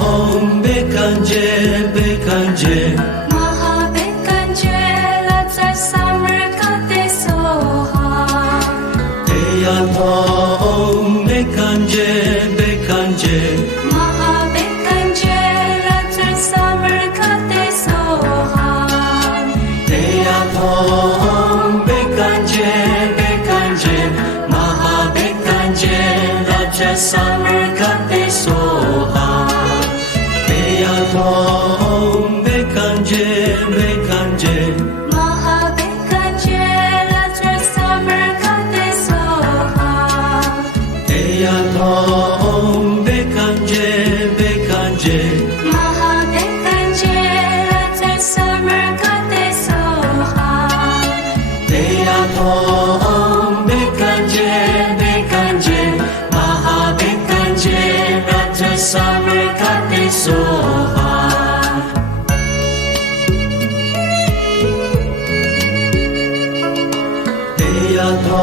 Om Bekanje Bekanje Maha Bekanje Latsa Samarkate Soha Eyato Om Bekanje Bekanje Maha Bekanje Latsa Samarkate Soha Eyato Om Bekanje Bekanje Maha Bekanje Latsa Samarkate Soha Eyato Om Bekanje Bekanje Maha Bekanje Latsa Samarkate Soha Eyato Om Bekanje Bekanje Maha Bekanje Latsa Samarkate Soha Eyato Om Bekanje Bekanje Maha Bekanje Latsa Samarkate Soha Eyato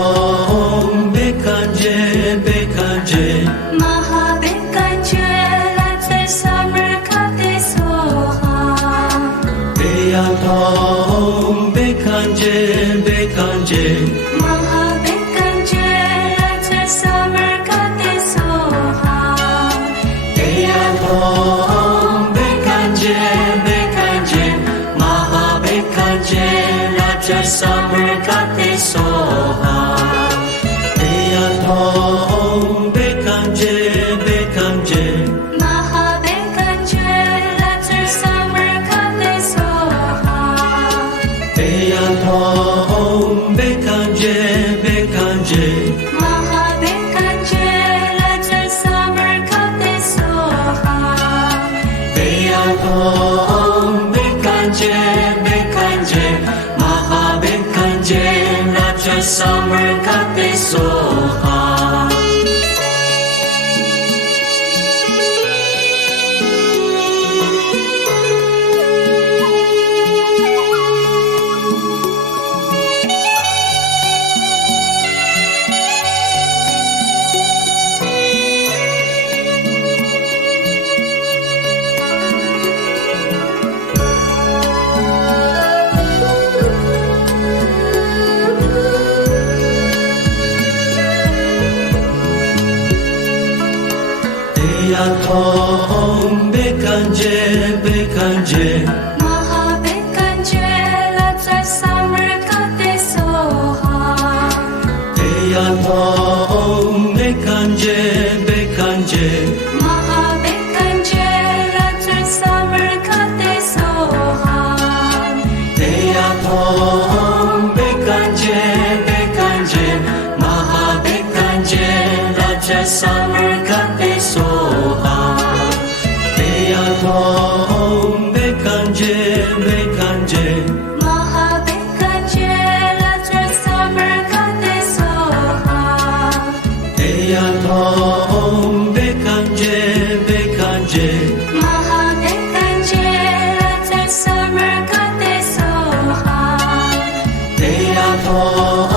Om Bekanje Bekanje Maha Bekanje Latsa Samarkate Soha Eyato Om Bekanje Bekanje Maha Bekanje Latsa Samarkate Soha Eyato Om Bekanje Bekanje Maha Bekanje Latsa Samarkate Soha Eyato Om Bekanje Bekanje Maha Bekanje Latsa Samarkate Soha Eyato Om Bekanje Bekanje Maha Bekanje Latsa Samarkate Soha Eyato Om Bekanje Bekanje Maha Bekanje Latsa Samarkate Soha Eyato Om Bekanje Bekanje Maha Bekanje Latsa Samarkate Soha Eyato Om Bekanje Bekanje Maha Bekanje Latsa Samarkate Soha Eyato Om Bekanje Bekanje Maha Bekanje Latsa Samarkate Soha Eyato Om Bekanje Bekanje Maha Bekanje Latsa Samarkate Soha Eyato Om Bekanje Bekanje Maha Bekanje Latsa Samarkate Soha Eyato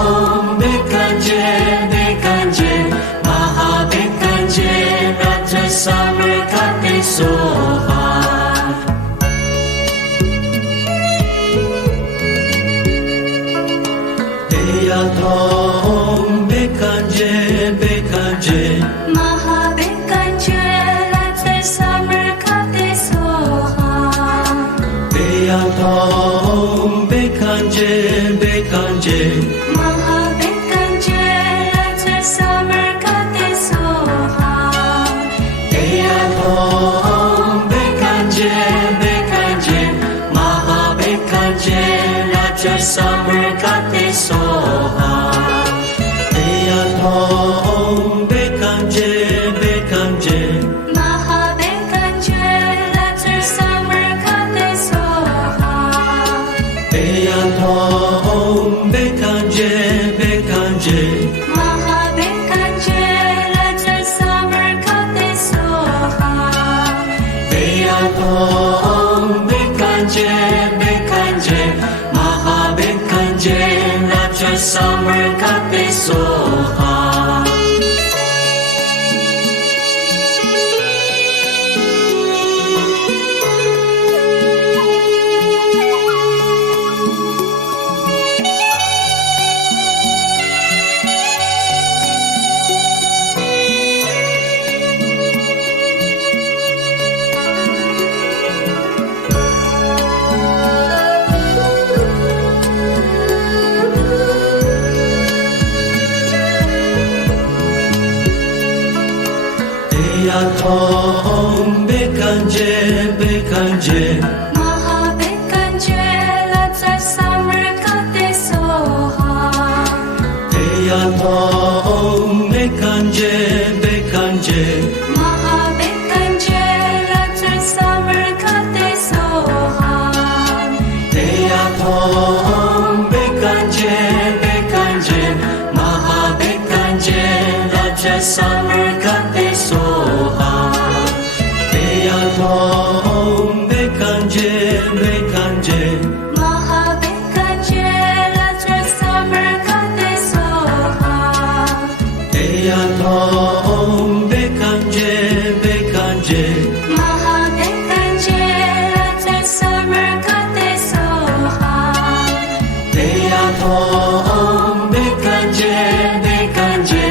Om Bekanje Bekanje Maha Bekanje Latsa Samarkate Soha Eyato Om Bekanje Bekanje Maha Bekanje Latsa Samarkate Soha Eyato Om Bekanje Bekanje Maha Bekanje Latsa Samarkate Soha Eyato Om Bekanje Bekanje Maha Bekanje Latsa Samarkate Soha Eyato Om Bekanje Bekanje Maha Bekanje Latsa Samarkate Soha Eyato Om Bekanje Bekanje Maha Bekanje Latsa Samarkate Soha Eyato Om Bekanje Bekanje Maha Bekanje Latsa Samarkate Soha thông Bekanje Bekanje Mahabekanje Latsa Samarkate Soha Deya thông Bekanje Bekanje Mahabekanje Latsa Samarkate Soha Deya thông Bekanje Bekanje Mahabekanje Raja Samarkate Soha Deya thông Bekanje Bekanje Mahabekanje Latsa Samarkate Soha Deya thông Bekanje Bekanje Mahabekanje Latsa Samarkate Soha Deya thông Bekanje Bekanje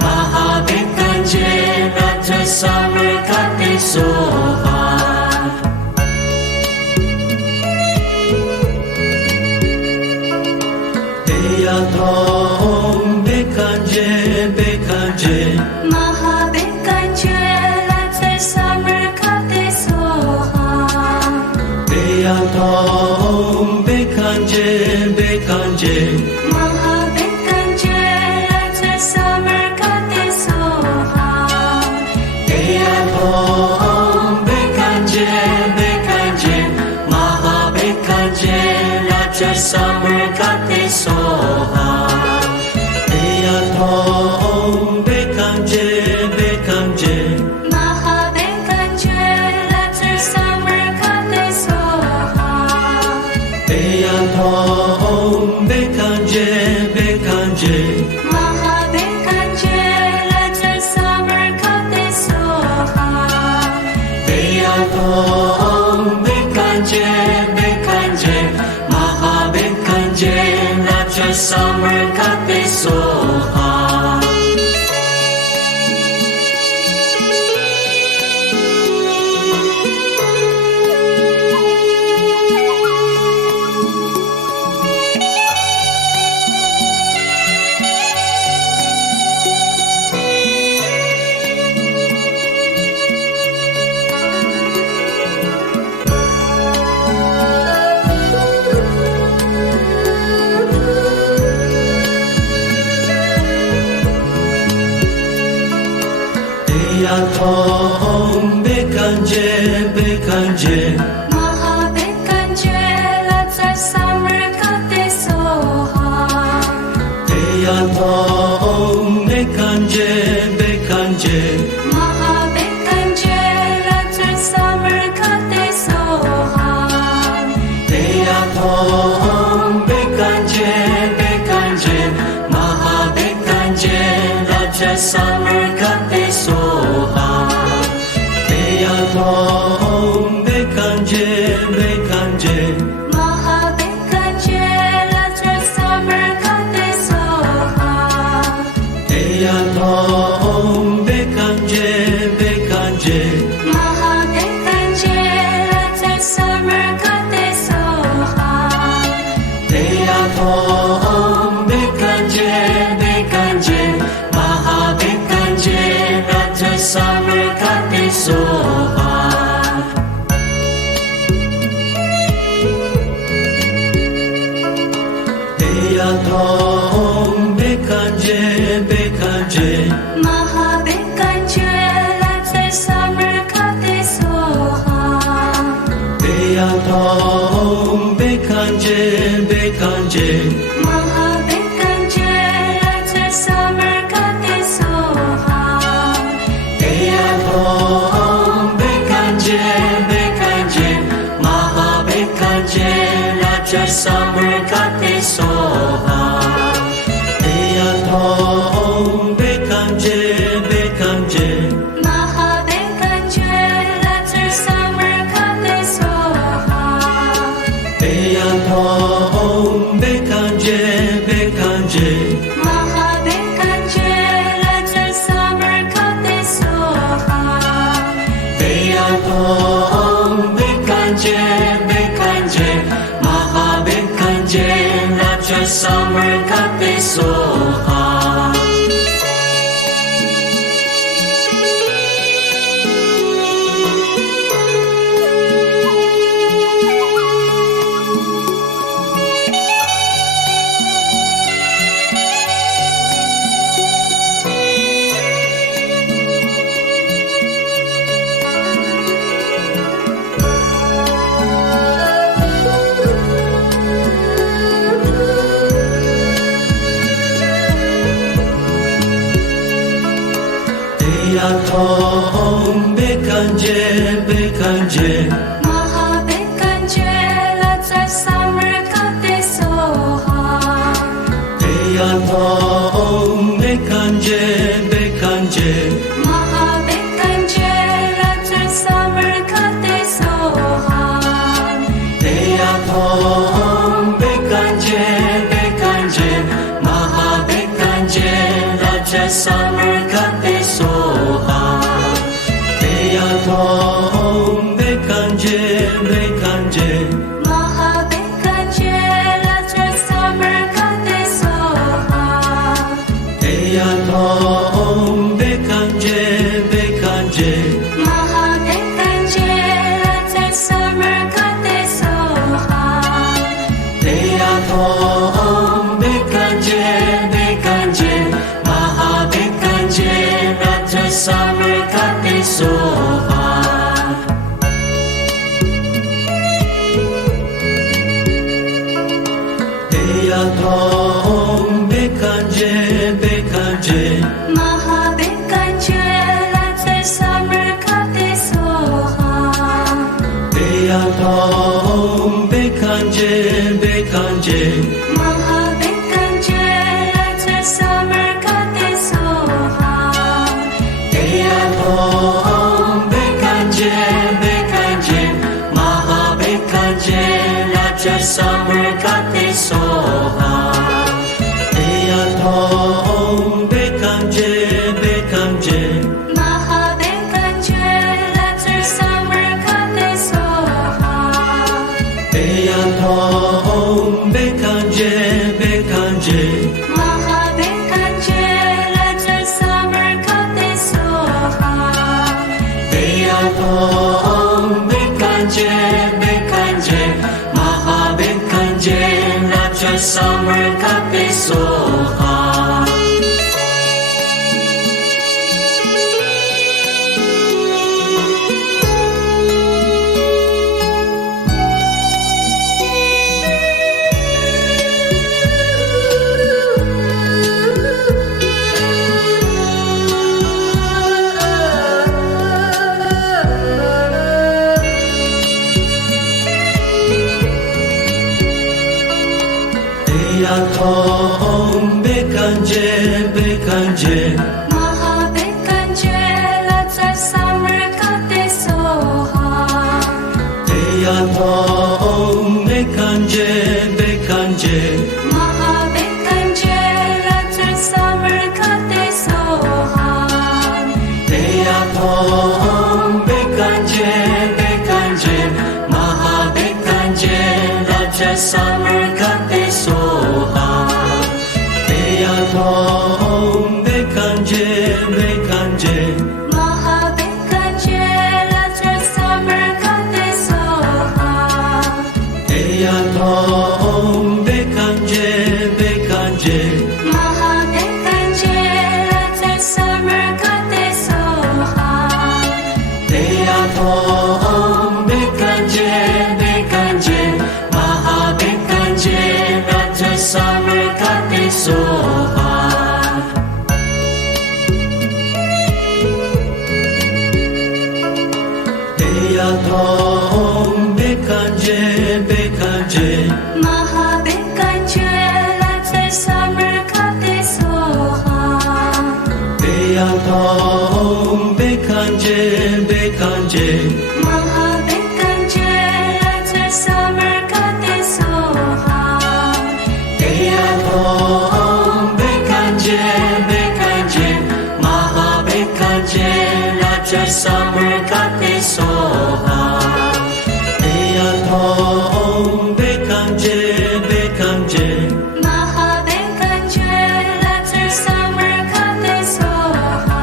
Mahabekanje Raja Samarkate Soha Deya thông Bekanje Bekanje Mahabekanje Latsa Samarkate Soha Deya thông Bekanje Bekanje Mahabekanje Latsa Samarkate Soha Deya thông Bekanje Bekanje Mahabekanje Raja Samarkate Soha Deya thông Bekanje Bekanje Mahabekanje Latsa Samarkate Soha Deya thông Bekanje Bekanje Mahabekanje Latsa Samarkate Soha Deya thông Bekanje Bekanje Mahabekanje Raja Samarkate Soha Deya thông Bekanje Bekanje Mahabekanje Latsa Samarkate Soha Deya thông Bekanje Bekanje Mahabekanje Latsa Samarkate Soha Deya thông Bekanje Bekanje Mahabekanje Raja Samarkate Soha Deya thông Bekanje Bekanje Mahabekanje Latsa Samarkate Soha Deya thông Bekanje Bekanje Mahabekanje Latsa Samarkate Soha Deya thông Bekanje Bekanje Mahabekanje Raja Samarkate Soha Deya thông Bekanje Bekanje Mahabekanje Latsa Samarkate Soha Deya thông Bekanje Bekanje Mahabekanje Latsa Samarkate Soha Deya thông Bekanje Bekanje Mahabekanje Raja Samarkate Soha Deya thông Bekanje Bekanje Mahabekanje Latsa Samarkate Soha Om Bekanje Bekanje Mahabekanje Latsa Samarkate Soha Om Bekanje Bekanje Mahabekanje Latsa Samarkate Soha Om Bekanje Bekanje Mahabekanje Raja Samarkate Soha Om Bekanje Bekanje Mahabekanje Latsa Samarkate Soha Om Bekanje Bekanje Mahabekanje Latsa Samarkate Soha Om Bekanje Bekanje Mahabekanje Raja Samarkate Soha Om Bekanje Bekanje Mahabekanje Latsa Samarkate Soha Om Bekanje Bekanje Mahabekanje Latsa Samarkate Soha Om Bekanje Bekanje Mahabekanje Raja Samarkate Soha Om Bekanje Bekanje Mahabekanje Latsa Samarkate Soha Om Bekanje Bekanje Mahabekanje Latsa Samarkate Soha Om Bekanje Bekanje Mahabekanje Raja Samarkate Soha Om Bekanje Bekanje Mahabekanje Latsa Samarkate Soha Om Bekanje Bekanje Mahabekanje Latsa Samarkate Soha Om Bekanje Bekanje Mahabekanje Raja Samarkate Soha Om Bekanje Bekanje Mahabekanje Latsa Samarkate Soha Om Bekanje Bekanje Mahabekanje Latsa Samarkate Soha Om Bekanje Bekanje Mahabekanje Raja Samarkate Soha Om Bekanje Bekanje Mahabekanje Latsa Samarkate Soha Om Bekanje Bekanje Mahabekanje Latsa Samarkate Soha Om Bekanje Bekanje Mahabekanje Raja Samarkate Soha Om Bekanje Bekanje Mahabekanje Latsa Samarkate Soha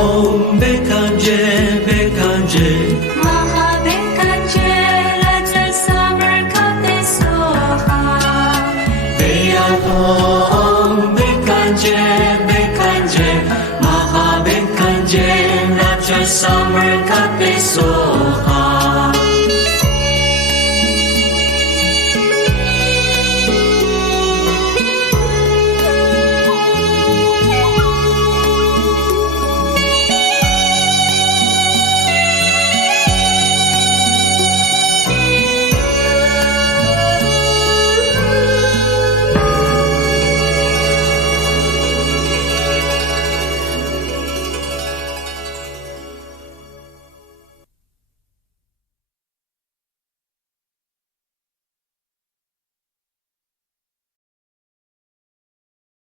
Om Bekanje Bekanje Mahabekanje Latsa Samarkate Soha Om Bekanje Bekanje Mahabekanje Raja Samarkate Soha